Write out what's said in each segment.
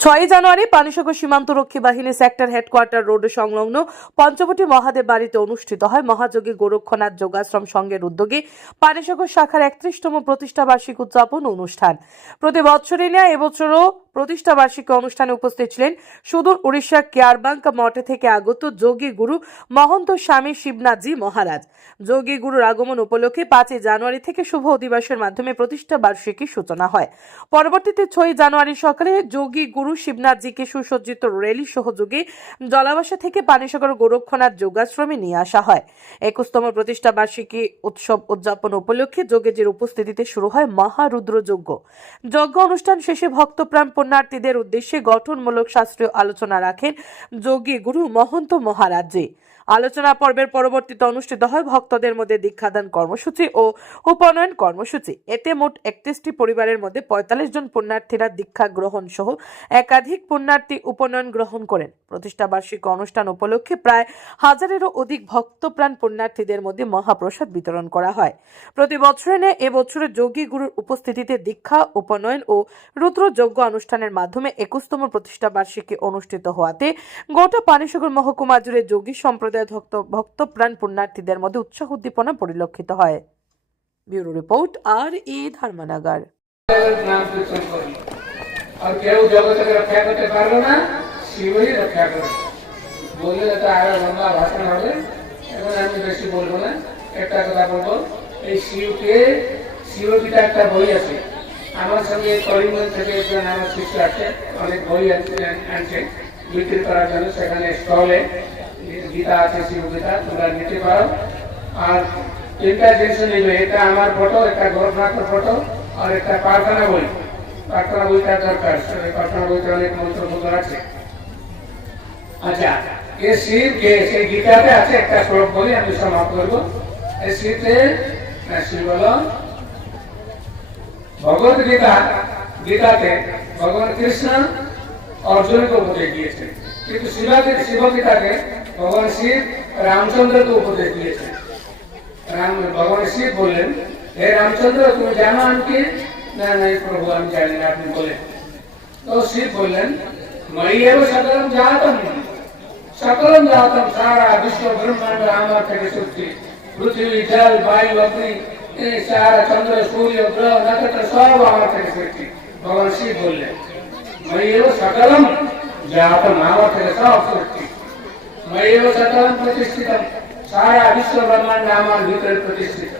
ছয়ই জানুয়ারি পানিসাগর সীমান্তরক্ষী বাহিনী সেক্টর হেডকোয়ার্টার রোড সংলগ্ন পঞ্চবটি মহাদেব বাড়িতে অনুষ্ঠিত হয় মহাযোগী গোরক্ষনাথ যোগাশ্রম সংঘের উদ্যোগে পানিসাগর শাখার একত্রিশতম প্রতিষ্ঠা বার্ষিক উদযাপন অনুষ্ঠান। প্রতি বছরই নেয় এবছরও প্রতিষ্ঠা বার্ষিকী অনুষ্ঠানে উপস্থিত ছিলেন সুদূর উড়িষ্যার কেয়ারবাঙ্ক মঠে থেকে আগত যোগী গুরু মহন্ত স্বামী শিবনাথজি মহারাজ। যোগী গুরুর আগমন উপলক্ষে পাঁচই জানুয়ারি থেকে শুভ অধিবাসের মাধ্যমে প্রতিষ্ঠা বার্ষিকীর সূচনা হয়। পরবর্তীতে ছয়ই জানুয়ারি সকালে যোগী গুরু শিবনাথজিকে সুসজ্জিত রেলি সহযোগে জলাবাসা থেকে পানিসাগর গোরক্ষনাথ যোগাশ্রমে নিয়ে আসা হয়। একুশতম প্রতিষ্ঠা বার্ষিকী উৎসব উদযাপন উপলক্ষে যোগেজের উপস্থিতিতে শুরু হয় মহারুদ্র যজ্ঞ যজ্ঞ অনুষ্ঠান শেষে ভক্তপ্রাণ পুণ্যার্থীদের উদ্দেশ্যে গঠনমূলক শাস্ত্রীয় আলোচনা রাখেন যোগী গুরু মহন্ত মহারাজজি। আলোচনা পর্বের পরবর্তীতে অনুষ্ঠিত হয় ভক্তদের মধ্যে দীক্ষাদান কর্মসূচি ও উপনয়ন কর্মসূচি। এতে মোট একত্রিশটি পরিবারের মধ্যে পঁয়তাল্লিশ জন পুণ্যার্থীরা দীক্ষা গ্রহণ সহ একাধিক পুণ্যার্থী উপনয়ন গ্রহণ করেন। প্রতিষ্ঠা বার্ষিকী অনুষ্ঠান উপলক্ষে প্রায় হাজারেরও অধিক ভক্তপ্রাণ পুণ্যার্থীদের মধ্যে মহাপ্রসাদ বিতরণ করা হয়। প্রতি বছরে নেয় এবছরে যোগী গুরুর উপস্থিতিতে দীক্ষা, উপনয়ন ও রুদ্রযজ্ঞ অনুষ্ঠানের মাধ্যমে একুশতম প্রতিষ্ঠা বার্ষিকী অনুষ্ঠিত হওয়াতে গোটা পানিসাগর মহকুমা জুড়ে যোগী সম্প্রদায়ের ভক্ত, ভক্তপ্রাণ পুণ্যার্থীদের মধ্যে উৎসাহ উদ্দীপনা পরিলক্ষিত হয়। Bureau report, R E Dharmanagar. করি আর কেউ জগৎকে রক্ষা করতে পারবে না, শিবই রক্ষা করবে। বললে তো আরও লম্বা ভাষণ হবে এখন আমি বেশি বলব না, একটা কথা বলব, এই শিবকে শিবগীতা একটা বই আছে। আমার সঙ্গে করিমগঞ্জ থেকে একজন আমার শিষ্য আছে, অনেক বই আনছে- আনছে, বিক্রি করার জন্য, সেখানে স্টলে। গীতা আছে, শিবগীতা, তোমরা নিতে পারো। আর তিনটা জিনিস নিবে, এটা আমার ফটো একটা গোরখনাথের ফটো, আর একটা প্রার্থনা বই। প্রার্থনা বইটা দরকার প্রার্থনা বইতে অনেক মন্ত্র মন্ত্র আছে। আচ্ছা এ শিব কে সেই গীতাতে আছে একটা শ্লোক বলি, আমি সমাপ্ত করব। এই শীতে শিব বলো ভগবত গীতা, গীতাতে ভগবান কৃষ্ণ অর্জুনকে উপদেশ দিয়েছে কিন্তু শিবাকে শিবগীতাকে ভগবান শিব রামচন্দ্রকে উপদেশ দিয়েছে রাম ভগবান শিব বললেন, হে রামচন্দ্র, তুমি জানো আমি কি না নাই প্রভু, আমি জানি না, আপনি বলেন। তো শিব বললেন ময়ি এব সকলম জাতম সকলম জাতম, সারা বিশ্ব ব্রহ্মাণ্ড আমার থেকে সৃষ্টি পৃথিবী, জল, বায়ু, অগ্নি এই সারা চন্দ্র, সূর্য, গ্রহ, নক্ষত্র, সব আমার থেকে সৃষ্টি ভগবান শিব বললেন ময়ি এব সকলম জাতম, আমার থেকে সব সৃষ্টি ময়ূর সকলম প্রতিষ্ঠিতম সারা বিশ্ব ব্রহ্মাণ্ড আমার ভিতরে প্রতিষ্ঠিত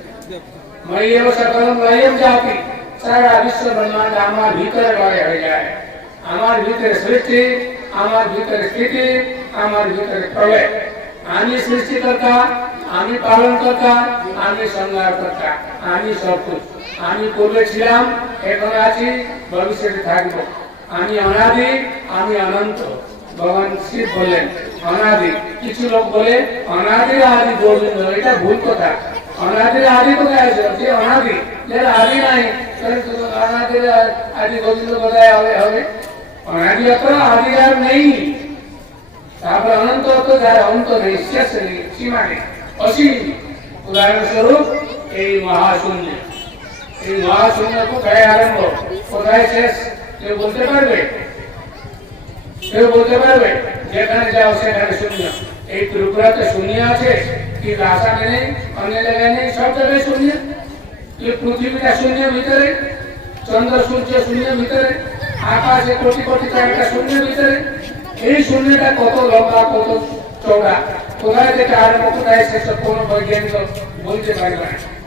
ময়ূর সকলম লয়ম জাতি সারা বিশ্ব ব্রহ্মাণ্ড আমার ভিতরে লয় হয়ে যায় আমার ভিতরে সৃষ্টি আমার ভিতরে স্থিতি আমার ভিতরে প্রলয় আমি সৃষ্টিকর্তা আমি পালন কর্তা আমি সংহার কর্তা আমি সব কিছু। আমি পূর্বে ছিলাম এখন আছি ভবিষ্যতে থাকব আমি অনাদি আমি অনন্ত ভগবান শিব বললেন অনাদি, কিছু লোক বলে, অনাদি আদি গোবিন্দ এটা ভুল কথা। অনাদি আদি কোথায় আছে? যে অনাদি। যার আদি নাই, তাহলে তো অনাদি আদি গোবিন্দ কোথায় হবে হবে। অনাদি অত, আদি আর নেই। তারপরে অনন্ত অত, যার অন্ত নেই, শেষ নেই, সীমা নেই। অসীম। উদাহরণস্বরূপ, এই মহাশূন্য। এই মহাশূন্য কোথায় আরম্ভ? কোথায় শেষ? কেউ বলতে পারবে? কেউ বলতে পারবে? যেখানে যাও সেখানে শূন্য এই ত্রিপুরাতে শূন্য আছে? কি আসামে নেই অন্য জায়গায় নেই সব জায়গায় শূন্য? এই পৃথিবীটা শূন্য ভিতরে? চন্দ্র, সূর্য শূন্য ভিতরে? আকাশে কোটি কোটি তারকা শূন্য ভিতরে? এই শূন্যটা কত লম্বা, কত চৌড়া কোথায় থেকে আরম্ভ, কোথায় শেষ, কোনো বৈজ্ঞানিক বলতে পারবে না।